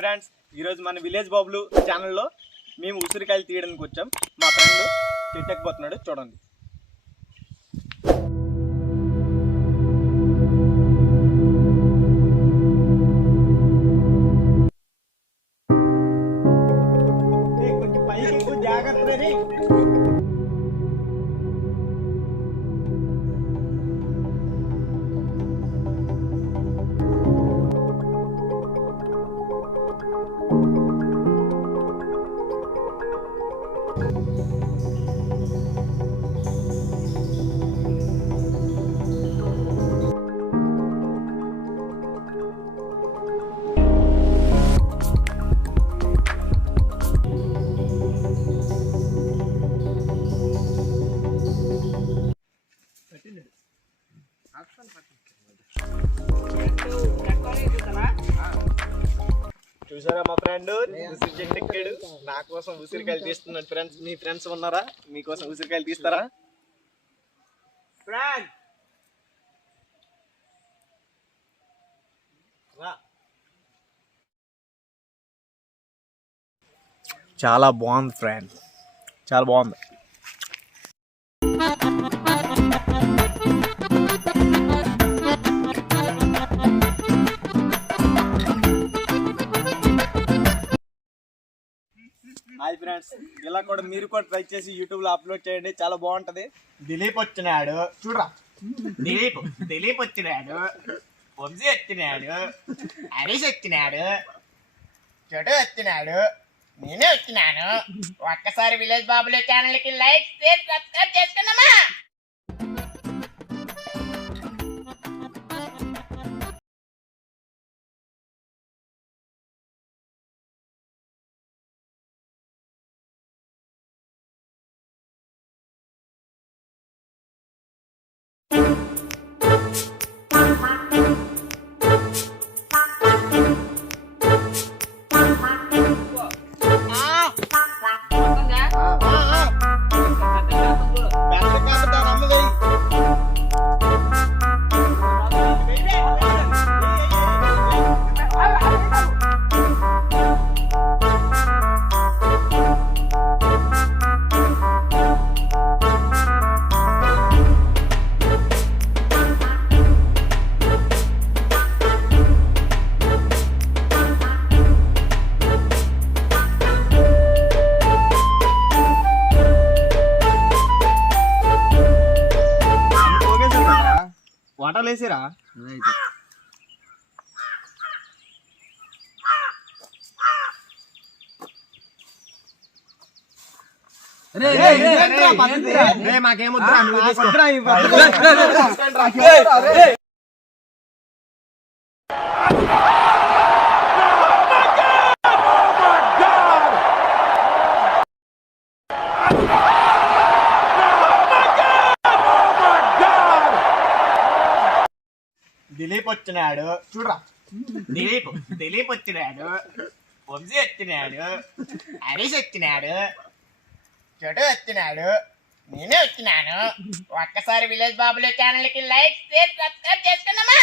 Friends, ఈరోజు మన village బాబులు ఛానల్లో మేము ఉసిరికాయలు తీయడానికి వచ్చాం. మా ఫ్రెండ్ చెట్టెక్కిపోతున్నాడు, చూడండి. కొంచెం పైకి జాగ్రత్త. చూసారా, మా ఫ్రెండ్ ఉసిరి చెట్టు ఎక్కాడు. నా కోసం ఉసిరికాయలు తీస్తున్నాడు. ఫ్రెండ్స్, మీ ఫ్రెండ్స్ ఉన్నారా? మీకోసం ఉసిరికాయలు తీస్తారా? చాలా బాగుంది ఫ్రెండ్స్, చాలా బాగుంది. హాయ్ ఫ్రెండ్స్, ఇలా కూడా మీరు కూడా ట్రై చేసి యూట్యూబ్ లో అప్లోడ్ చేయండి, చాలా బాగుంటది. దిలీప్ వచ్చినాడు, చూడరా. దిలీప్ వచ్చినాడు, వంశీ వచ్చినాడు, హరీష్ వచ్చినాడు, చెడు వచ్చినాడు, నేనే వచ్చినాను. ఒక్కసారి విలేజ్ బాబులే ఛానల్ కి లైక్ షేర్ సబ్స్క్రైబ్ చేసుకున్నామా. వాటలు వేసిరా? మాకేమొద్దు. దిలీప్ వచ్చినాడు, చూడరా. దిలీప్ వచ్చినాడు, వంశీ వచ్చినాడు, హరీష్ వచ్చినాడు, చెడు వచ్చినాడు, నేనే వచ్చినాను. ఒక్కసారి విలేజ్ బాబులే ఛానల్ కి లైక్ షేర్ సబ్స్క్రైబ్ చేసుకున్నామా.